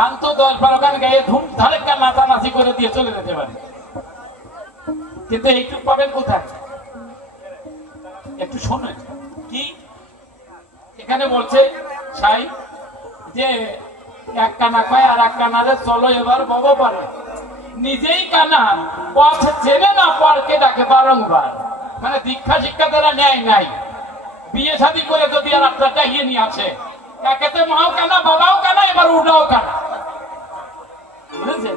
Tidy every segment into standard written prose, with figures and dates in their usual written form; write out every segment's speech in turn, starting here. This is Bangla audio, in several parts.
গান তো 10-12 গান গাইয়ে ধুম ধারেকা নাচানাচি করে দিয়ে চলে যেতে পারে, কিন্তু এইটুকু পাবেন কোথায়? একটু শোনেন কি এখানে বলছে সাই যে এক কানা কয় আর এক কানারে চলো এবার বব পারে, নিজেই কানা পথ চেনে না পরকে ডাকে বারংবার। মানে দীক্ষা শিক্ষা দ্বারা ন্যায় নাই, বিয়ে শাদী করে যদি আর আপনার ডাকিয়ে নিয়ে আসে, একেতে মাও কানা বাবাও কানা এবার উঠাও কানা, বুঝেছেন?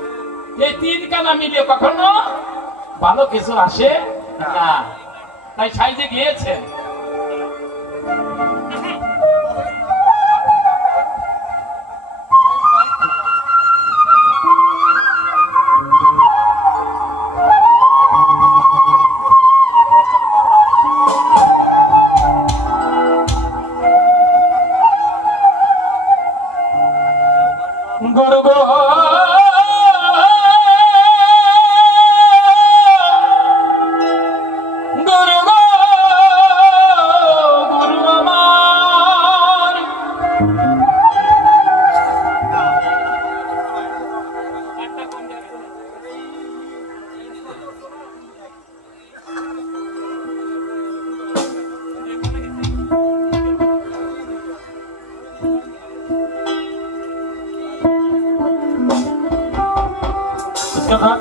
এই 3 কানা মিলিয়ে কখনো ভালো কিছু আসে না। তাই সাইজে গিয়েছেন গুরু গো গুরু গো গুরু আমার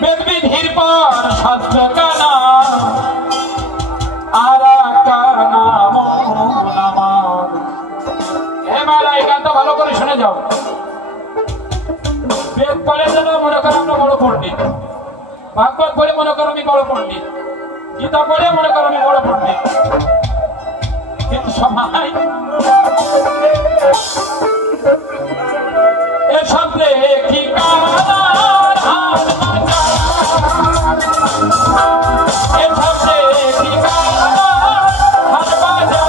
বেদবিধির পর সহ্য কানা আর কানা মন আমার। এবার এই গানটা ভালো করে শুনে যাও। বেদ পড়ে যেন মনে করো আমরা বড় পণ্ডিত, ভাগবত পড়ে মনে করো আমি বড় পণ্ডিত, গীতা পড়ে মনে করো আমি বড় পণ্ডিত, কিন্তু সবাই এ শব্দে কি কানার হাত বাজা, এ শব্দে কি কানার হাত বাজা।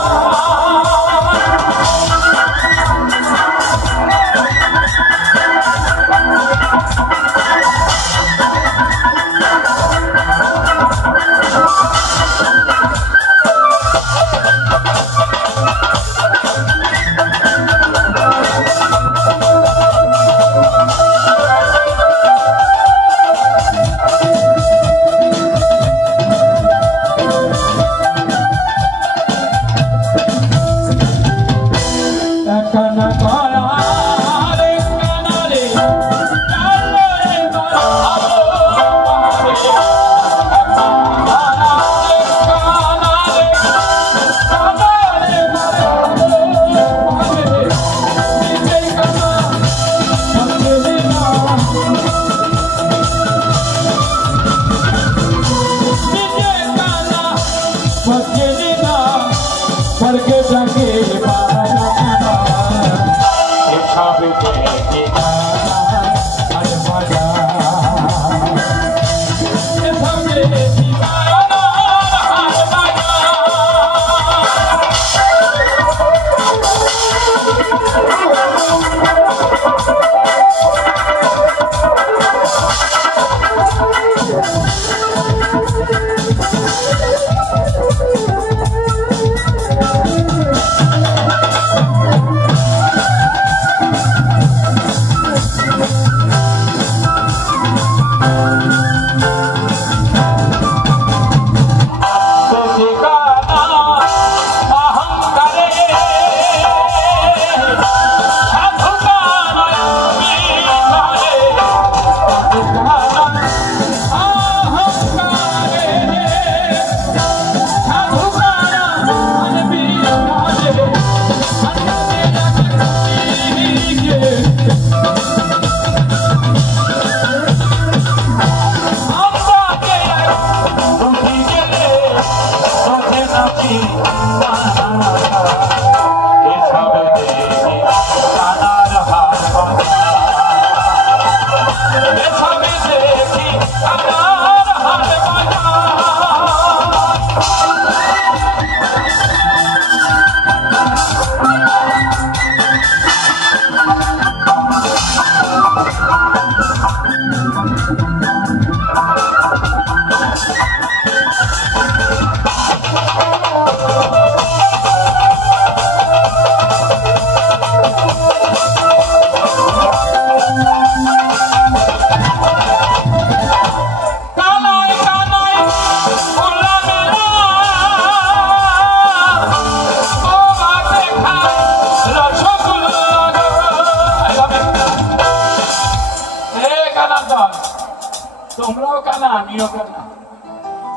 আমিও কানা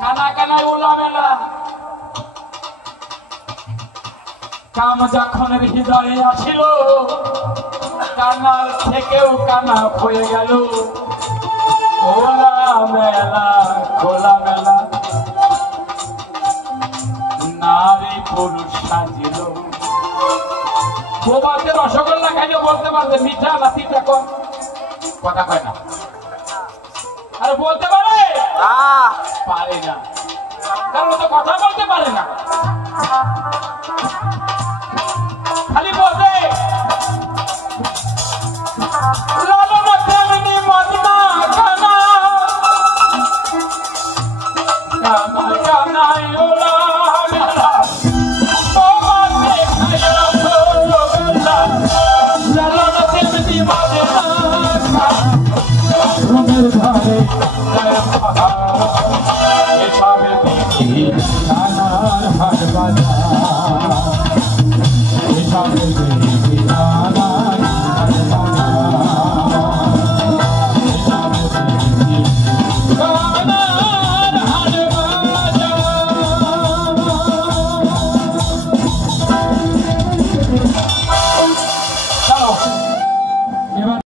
কানা কানায় উলা মেলা কাম যখন হৃদয়ে আসিল কানার থেকেও কানা হয়ে গেল খোলা মেলা নারী পুরুষ সাজিল বোবাতে রসগোল্লা খাইলে বলতে পারবে মিঠা না তিতা কম কথা কয় না আরে বলতে পারে পারে না কারণ তো কথা বলতে পারে না খালি বলতে লালনা তেমনি মদনা কানা কানা কানা ওলা মেলা বোবাতে খাইলে রসগোল্লা লালনা তেমনি মদনা কানা ঘুমের ঘরে এসবে দেখি নানার হাট বাজা